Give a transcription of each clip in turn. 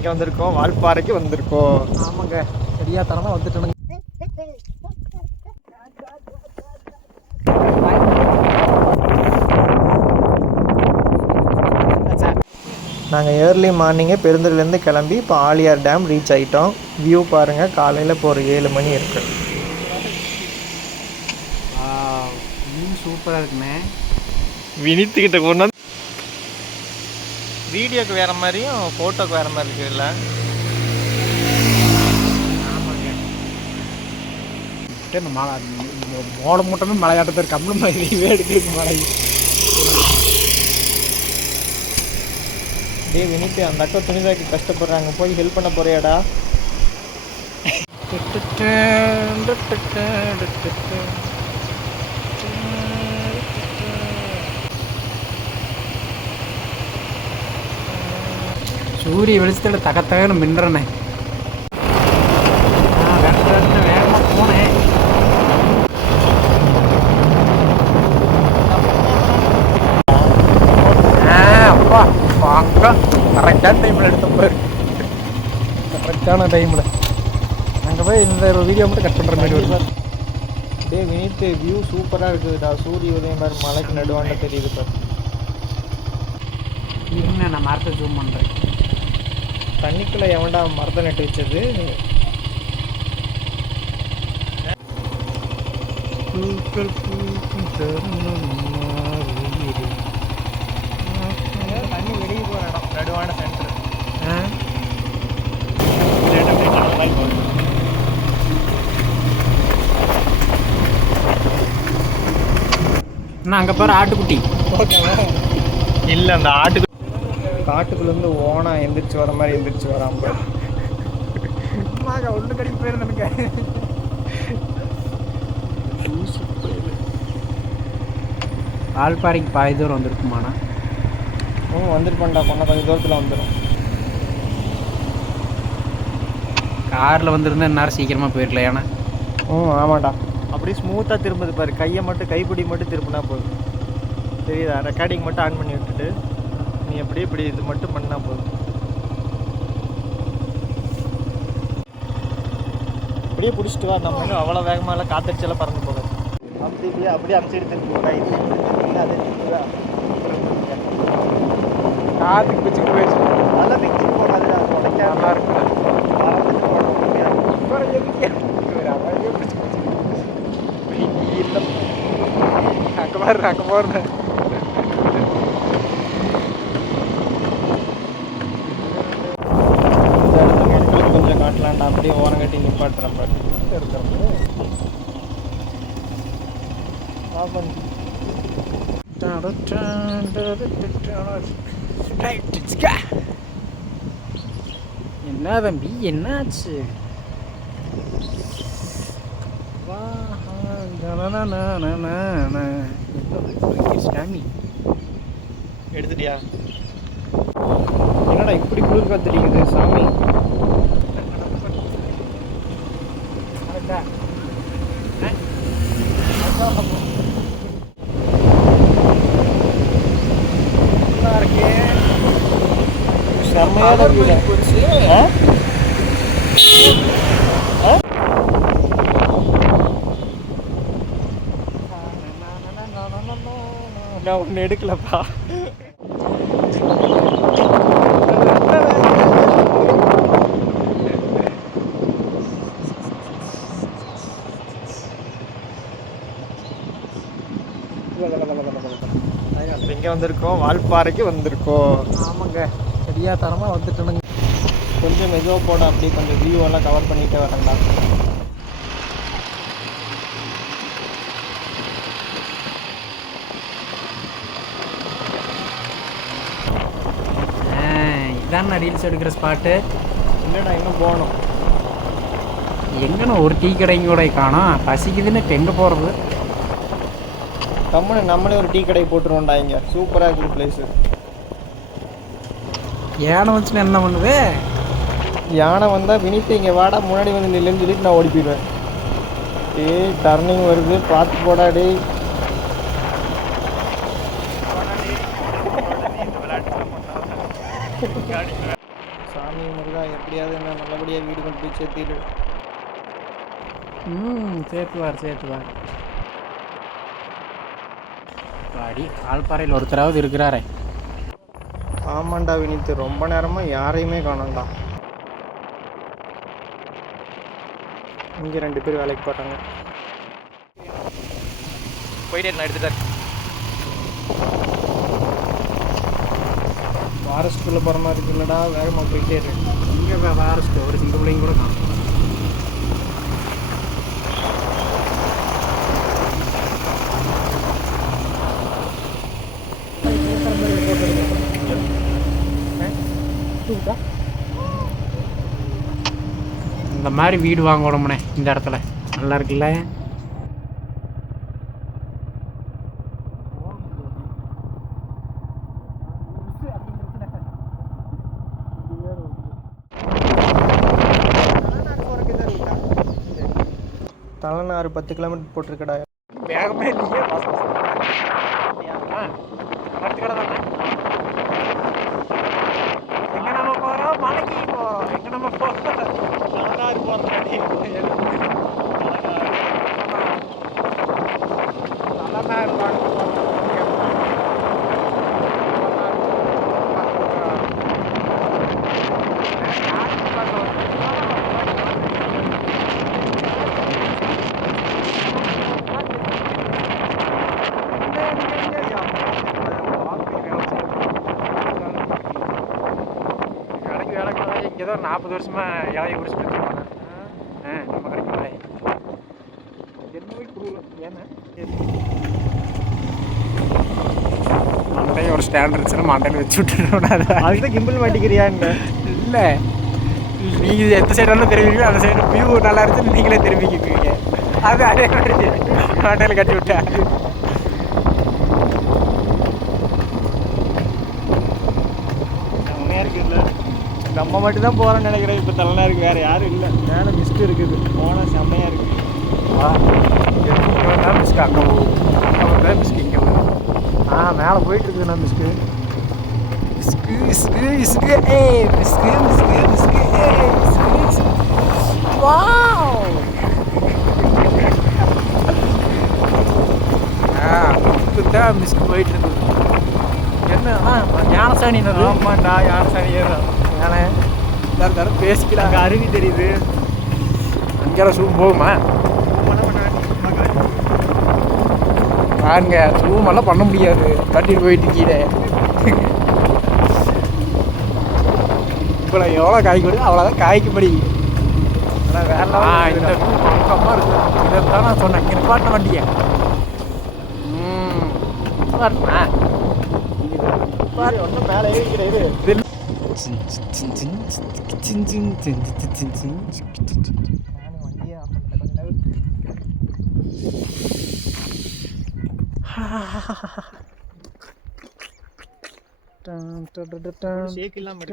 எங்கே வந்திருக்கோம்? வால்பாறைக்கு வந்திருக்கோம். ஆமாங்க, தெரியாதனமாக வந்துட்டோனுங்க. நாங்கள் ஏர்லி மார்னிங்கே பெருந்துறையிலேருந்து கிளம்பி இப்போ ஆழியார் டேம் ரீச் ஆகிட்டோம். வியூ பாருங்கள், காலையில் இப்போ ஒரு 7 மணி இருக்குது. சூப்பராக இருக்குண்ணே. வினித்துக்கிட்ட கொண்டு வந்து வீடியோக்கு வேறு மாதிரியும் ஃபோட்டோக்கு வேறு மாதிரி இருக்குது இல்லை? ஆமாங்க, மழை மோட மூட்டமே மழையாட்டத்தில் கம்மல் மாதிரி எடுக்கிறது மழை. டே வினித்து, அந்த அக்கா துணிதாக்கி கஷ்டப்படுறாங்க, போய் ஹெல்ப் பண்ண போறியாடா? சூரிய வெளிச்சத்தில் தகத்தகன்னு மின்றனே. வேகமாக போனேன். அப்பா வாங்க, கரெக்டான டைமில் எடுத்தப்பாரு. கரெக்டான டைமில் அங்கே போய் இந்த ஒரு வீடியோ மட்டும் கட் பண்ணுற மாதிரி வருது. டே வினித்து, வியூ சூப்பராக இருக்குதுடா. சூரிய உதயம் மாதிரி மலைக்கு நடுவாண்ட தெரியுது பாரு. இருங்க, நான் மரத்தை ஜூம் பண்ணுறேன். தண்ணிக்குள்ளே எவன்டா மரத்தை நட்டு வச்சது? தண்ணி வெளியே போகிற இடம், நடுவான சென்டர். நான் அங்கே பாரு ஆட்டுக்குட்டி. இல்லை, அந்த ஆட்டுக்குட்டி காட்டுக்குள்ளேருந்து ஓனா எந்திரிச்சு வர மாதிரி எந்திரிச்சு வராம ஒன்று கடிக்கு போயிரு. நமக்கு வால்பாறைக்கு பாதி தூரம் வந்துருக்குமாண்ணா? வந்துருப்பான்டா, கொஞ்சம் தூரத்தில் வந்துடும். காரில் வந்துருந்தா இந்நேரம் சீக்கிரமாக போயிருக்கல. ஏன்னா ஆமாண்டா, அப்படியே ஸ்மூத்தாக திரும்புது பாரு. கையை மட்டும், கைப்பிடி மட்டும் திரும்பினா போதும். தெரியுதா? ரெக்கார்டிங் மட்டும் ஆன் பண்ணி விட்டுட்டு நீ எப்படி இப்படி இது மட்டும் பண்ணால் போதும். அப்படியே பிடிச்சிட்டு வா. நம்ம வந்து அவ்வளோ வேகமாகலாம் காத்தடிச்செல்லாம் பறந்து போகாது. அப்படி இப்படியே அப்படியே அமைச்சிட்டு திருப்பி அதை காற்றுக்கு பிச்சுக்கு போயிடுச்சு. நல்லா பிச்சு போடாது, அது உடைக்க நல்லா இருக்குல்ல. அங்கே பாரு, அங்கே போகிறேன். கொஞ்சம் காட்டலான்டா, அப்படியே ஓரம் கட்டி நிப்பாட்டுறேன் பாரு. என்ன தம்பி, என்னாச்சு? எடுத்துட்டியா? என்னடா இப்படி குளிர் காத்துடிக்குது சாமி? செம்மையான போச்சு. நான் ஒன்று எடுக்கலப்பா. எங்கே வந்திருக்கோம்? வால்பாறைக்கு வந்திருக்கோம். ஆமாங்க, தெரியாதனமாக வந்துட்டோனுங்க. கொஞ்சம் மெதுவாக போட, அப்படியே கொஞ்சம் வியூ எல்லாம் கவர் பண்ணிகிட்டே வரேன்டா. இதான் நான் ரீல்ஸ் எடுக்கிற ஸ்பாட்டு. இல்லைடா, இன்னும் போகணும். எங்கண்ணா ஒரு டீ கடைங்க கூட காணோம். பசிக்குதுன்னு இப்போ எங்கே போகிறது? கம்முன்னு நம்மளே ஒரு டீ கடை போட்டுருவோம்டா. இங்கே சூப்பராக இருக்குது பிளேஸு. யானை வந்துச்சுன்னா என்ன பண்ணுது? யானை வந்தால் வினித்து இங்கே வாடா முன்னாடி வந்து நில்லுன்னு சொல்லிட்டு நான் ஓடி போயிடுவேன். டேய், டர்னிங் வருது, பார்த்து போடா டேய். சாமி முருகா, எப்படியாவது என்ன நல்லபடியாக வீடு கொண்டு போய் சேர்த்திடு. சேர்த்துவார் பாடி ஆழ்பாறையில் ஒருத்தராவது இருக்கிறாரே. ஆமாண்டா வினித்து, ரொம்ப நேரமாக யாரையுமே காணோம்டா. இங்கே 2 பேர் வேலைக்கு போகிறாங்க. போயிட்டே நான் எடுத்துட்டேன். ஃபாரஸ்ட்டுக்குள்ளே போகிற மாதிரி இருக்குல்லடா, வேகமாக போயிட்டே இருக்கு. இங்கே ஃபாரஸ்ட்டு ஒரு சிங்க பிள்ளைங்க கூட காணும். இந்த மாதிரி வீடு வாங்கணும்னே இந்த இடத்துல நல்லா இருக்குல்ல. தலைநாறு 10 கிலோமீட்டர் போட்டிருக்கடா. வேகமே இல்லையே. அடுத்த கடை தானே. எங்கே நம்ம போகிறோம்? மலைக்கு போகிறோம். எங்கே நம்ம போகிறோம்? தலைநாறு போகிறதாடி. தலைநாறு பார்க்க போகிறோம். ஏதோ 40 வருஷமா இலையை குடிச்சிட்டு இருக்காங்க. நம்ம கடைக்கு இலை என்ன போய் கொடுக்கல. ஏன்னா மண்டையை ஒரு ஸ்டாண்ட் இருந்துச்சுன்னா மண்டையில் வச்சு விட்டுருவோம். அதுதான் கிம்பிள் மாட்டிக்கிறியான்னு இல்லை, நீங்கள் எந்த சைடு வேணாலும் தெரிவிக்கீங்க. அந்த சைடு வியூ நல்லா இருந்துச்சுன்னு நீங்களே தெரிவிக்குவீங்க. அது அதே மாதிரி மண்டையில் கட்டி விட்டேன். செம்மையாக இருக்குல்ல. நம்ம மட்டும் தான் போகிறோன்னு நினைக்கிறேன். இப்போ தலைநாருக்கு வேறு யாரும் இல்லை. மேலே மிஸ்ட் இருக்குது. போனால் செம்மையாக இருக்குது. இங்கே வந்தால் மிஸ்க்கு அங்கே போகும். அங்கே வந்தால் மிஸ்க்கு இங்கே வரும். மேலே போயிட்டுருக்குதுண்ணா மிஸ்க்கு. மிஸ்க்கு மிஸ்க்கு மிஸ்க்கு ஏ மிஸ்க்கு மிஸ்க்கு மிஸ்க்கு ஏ மிஸ்க்கு. வாவ்! இப்போதான் மிஸ்க்கு போயிட்டு இருக்குது. என்ன ஞானசாணி? ஆமாண்டா, யானை யானை எல்லாரும் பேசிக்கிறாங்க. அருவி தெரியுது. அங்கெல்லாம் ஜூம் போகுமா? பாருங்க, ஜூம் எல்லாம் பண்ண முடியாது. தட்டிட்டு போயிட்டு கீழே. இப்போ எவ்வளோ காய்க்கு விடுது அவ்வளோதான் காய்க்கு படி. இந்த பக்கமாக இருக்குது. இதை தான் நான் சொன்னேன். இங்கே பாட்டின வண்டியை பாருண்ணா. ஒன்றும் மேலே ஏறிக்கிறேன். ஷேக் இல்லாம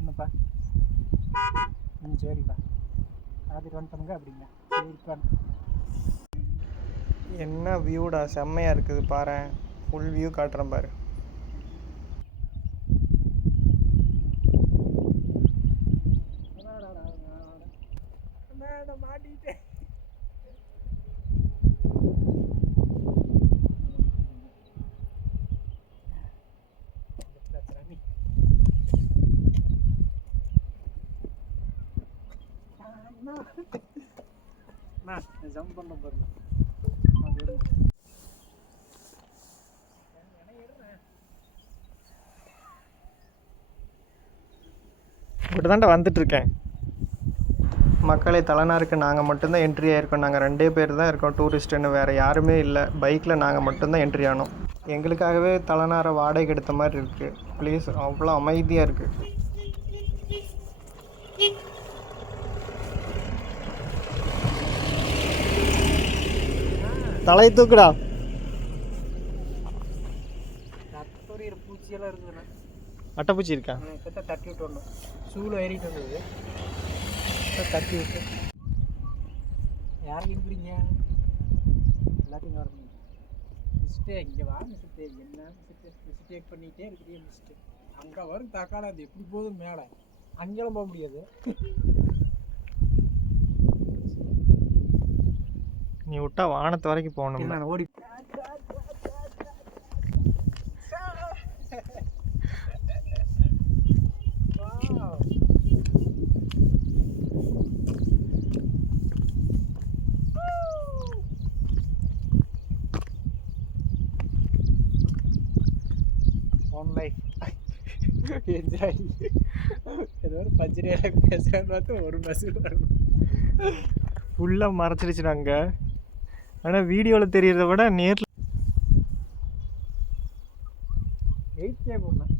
என்னப்பா? சரிப்பா, அது வந்துட்டோங்க அப்படிங்க. சரிப்பா. என்ன வியூடா, செம்மையாக இருக்குது பாரு. ஃபுல் வியூ காட்டுறேன் பாரு. மாட்டிட்டேன். ஜம்ப் பண்ண பாருங்க. இப்படி தான்டா வந்துட்டுருக்கேன். மக்களே, தலைநாருக்கு நாங்கள் மட்டும்தான் என்ட்ரி ஆகிருக்கோம். நாங்கள் 2 பேர் தான் இருக்கோம் டூரிஸ்ட்டுன்னு, வேறு யாருமே இல்லை. பைக்கில் நாங்கள் மட்டும்தான் என்ட்ரி ஆனோம். எங்களுக்காகவே தலைநாரை வாடகைக்கு எடுத்த மாதிரி இருக்குது. ப்ளீஸ், அவ்வளோ அமைதியாக இருக்குது. தலை தூக்குடா. பூச்சியெல்லாம் இருக்குதுண்ணா. அட்டைப்பூச்சி இருக்கா? இப்போ தான் தட்டி விட்டு வரணும். சூழல் ஏறிட்டு வந்தது. தட்டி விட்டு யாருக்கு இருக்கிறீங்க? எல்லாத்தையும் வரணும். மிஸ்டேக் இங்கே வா மிஸ்டேக் என்ன மிஸ்டேக் பண்ணிகிட்டே இருக்கிறீங்க மிஸ்டேக் அங்கே வரும் தக்காளி அது எப்படி போதும் மேலே அங்கெல்லாம் போக முடியாது. நீ விட்டா வானத்து வரைக்கும் போகணும். நான் ஓடி ஒன் லைஃப் என்ஜாய். ஏதோ ஒரு பஞ்சரியாக பேசுகிறான்னு பார்த்தா ஒரு பஸ் வரும் ஃபுல்லாக மறைச்சிருச்சு நாங்கள். ஆனால் வீடியோவில் தெரியறத விட நேரில் 8K போடணும்.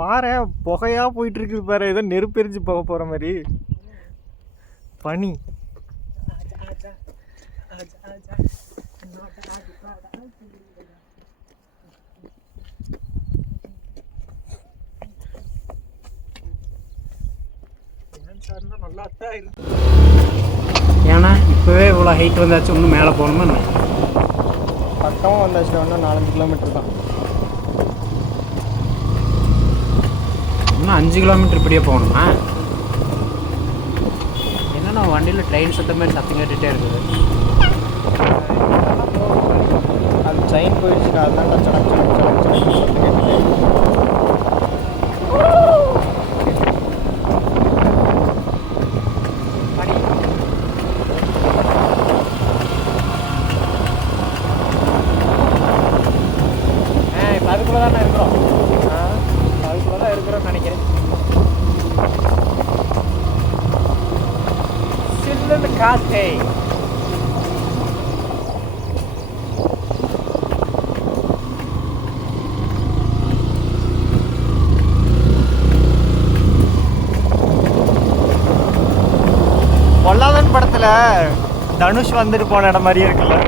பாரு புகையாக போயிட்டு இருக்குது பாரு, ஏதோ நெருப்பெரிஞ்சு போக போகிற மாதிரி. பனி நல்லா தான் இருக்கு. ஏன்னா இப்போவே இவ்வளோ ஹைட் வந்தாச்சு, இன்னும் மேலே போகணுமா என்ன? பக்கமாக வந்தாச்சு, இன்னும் 4-5 கிலோமீட்டர் தான். இன்னும் 5 கிலோமீட்டர் இப்படியே போகணுமா? என்னன்னா வண்டியில் ட்ரெயின் சத்தம் மாதிரி சத்தம் கேட்டுகிட்டே இருக்குது. அது செயின் போயிடுச்சுக்கா, அதுதான் சடக் சடக் சடக் சடக் சத்தம் கேட்டுட்டே. அதுக்குள்ளே தானே இருக்கிறோம். அதுக்குள்ளே தான் இருக்கிறோம்னு நினைக்கிறேன். சில்லுன்னு காத்தே. பொல்லாதன் படத்தில் தனுஷ் வந்துட்டு போன இடம் மாதிரியே இருக்குல்ல.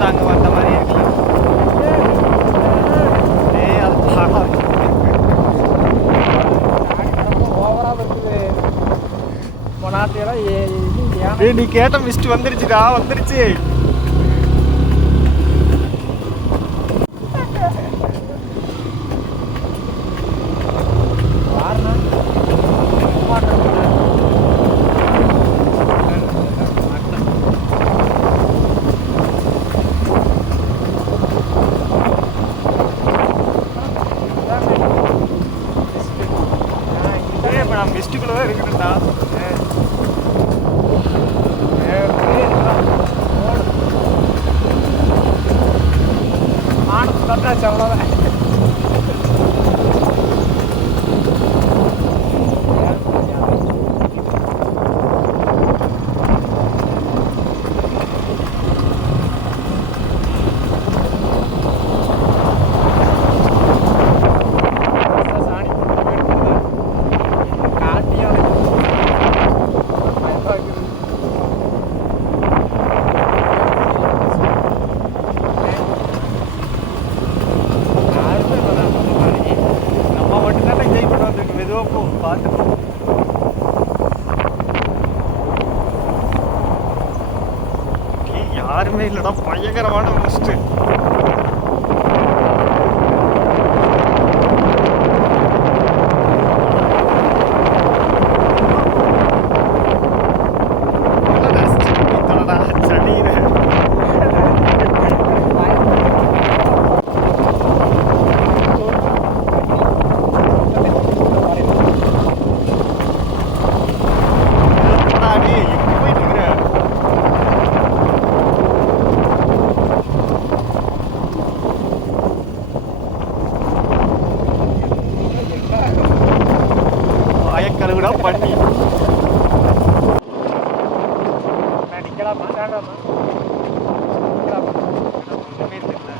சாங் வந்த மாதிரி இருக்குல்ல. அது படம் ஓவராக இருக்குது. நீ கேட்ட மிஸ்ட் வந்துருச்சுடா, வந்துருச்சு. மிஸ்டுக்குள்ள தான் இருக்குதுடா. மானத்து தட்டாச்சு அவ்வளோதான். யாருமே இல்லைடா, பயங்கரமான மிஸ்ட். கழுவிடா பண்ணி நிற்கலாமா வேண்டாமா? நிற்கலாமா? ஒன்றுமே தெரியல.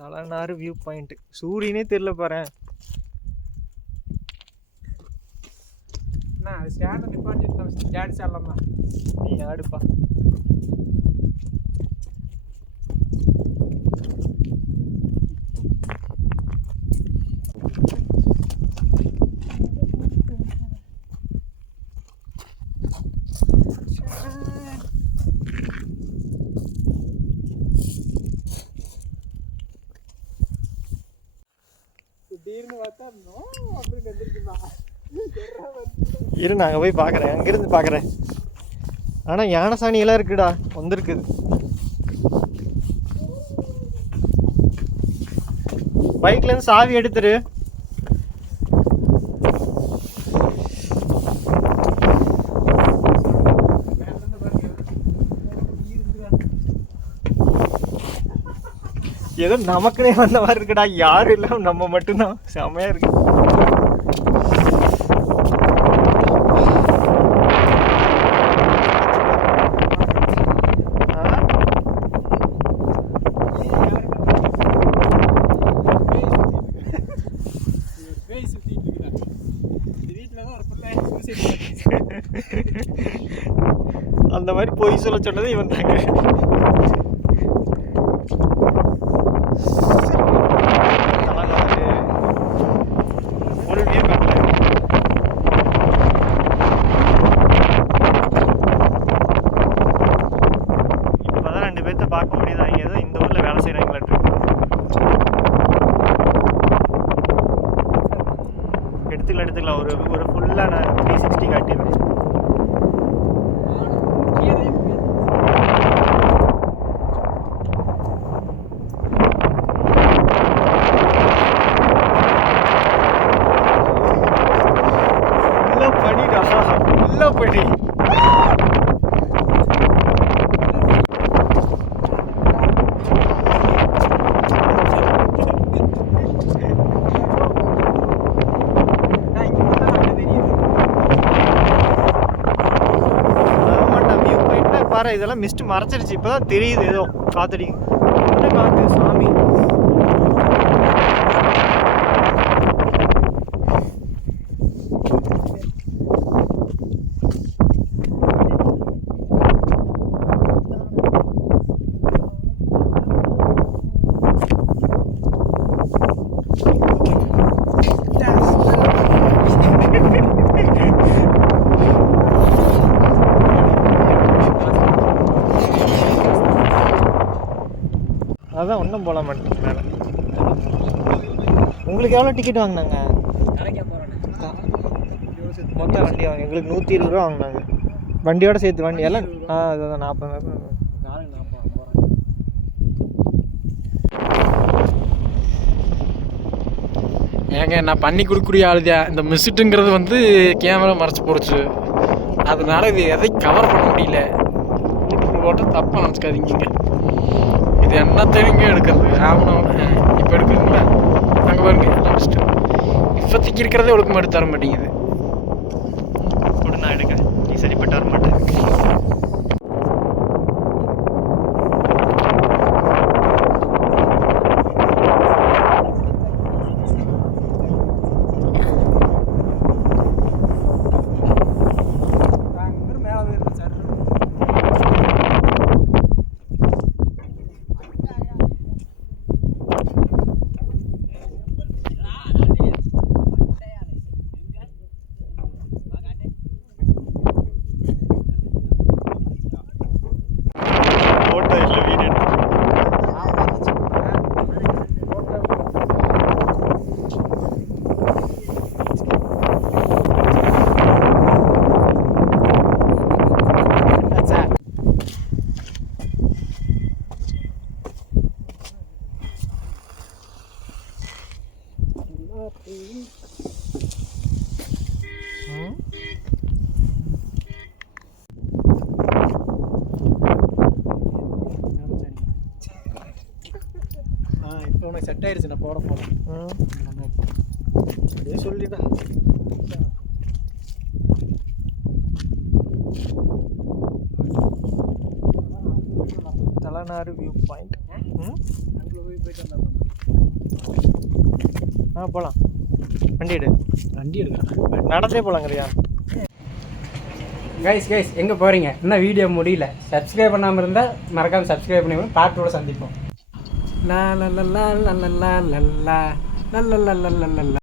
தலைநாறு வியூ பாயிண்ட். சூரியனே தெரியல பாரு. ஸ்டாண்ட் நிப்பாட்டிட்டு டான்ஸ் ஆடலாமா? நீ ஆடுப்பா. இரு நான் அங்கே போய் பார்க்குறேன், அங்கேருந்து பார்க்குறேன். ஆனால் யானை சாணியெல்லாம் இருக்குடா, வந்துருக்குது. பைக்லேருந்து சாவி எடுத்துரு. ஏதோ நமக்குனே வந்த மாதிரி இருக்குடா, யாரும் இல்லாம நம்ம மட்டும்தான். செமையா இருக்கு. அந்த மாதிரி பொய் சொல்ல சொன்னது இவன் தாங்க. இப்பதான் 2 பேர்த்த பார்க்க முடியுது. அவங்க ஏதோ இந்த ஊர்ல வேலை செய்யறாங்களாட்டு. எடுத்துக்கலாம் ஒரு ஃபுல்லா நான் 360 காட்டிடுறேன். படி பாரு, இதெல்லாம் மிஸ்ட் மறைச்சிருச்சு. இப்பதான் தெரியுது ஏதோ காத்தடி. என்ன காத்து சாமி. அதான் ஒன்றும் போல மாட்டேன் மேலே. உங்களுக்கு எவ்வளோ டிக்கெட் வாங்கினாங்க? மொத்தம் வண்டி வாங்க எங்களுக்கு 120 ரூபா வாங்கினாங்க. வண்டியோட சேர்த்து வண்டி எல்லாம் அதுதான் 40. ஏங்க நான் பண்ணி கொடுக்குறிய ஆளுதா. இந்த மிஸ்ஸுட்டுங்கிறது வந்து கேமரா மறைச்சி போடுச்சு, அதனால இது எதையும் கவர் பண்ண முடியல. ஓட்ட தப்பாக நினச்சிக்காதீங்க. இது என்னத்தையும் எடுக்கிறது ஆகணும். இப்போ எடுக்கிறதுங்களா அங்கே பாருங்க எல்லாம் மிஸ்ட்டு. இப்போதைக்கு இருக்கிறதே ஒழுக்கமாக எடுத்து தர மாட்டேங்குது. கூட நான் எடுக்க நீ சரிப்பட்டு வர மாட்டேன். இப்போ உனக்கு செட் ஆயிடுச்சு நான் போட போகிறேன். அப்படியே சொல்லிடா. தலனாறு வியூ பாயிண்ட். அங்கே போயிட்டு வந்தோம். போகலாம். வண்டி எடு. வண்டி எடுக்கிறேன். நடந்தே போகலாங்கிறியா? கைஸ் எங்கே போகிறீங்க? இன்னும் வீடியோ முடியல. சப்ஸ்கிரைப் பண்ணாமல் இருந்தால் மறக்காமல் சப்ஸ்கிரைப் பண்ணி பார்ட்டோட சந்திப்போம். லா லா லா லா லா லா லா லா லா லா லா லா லா லா.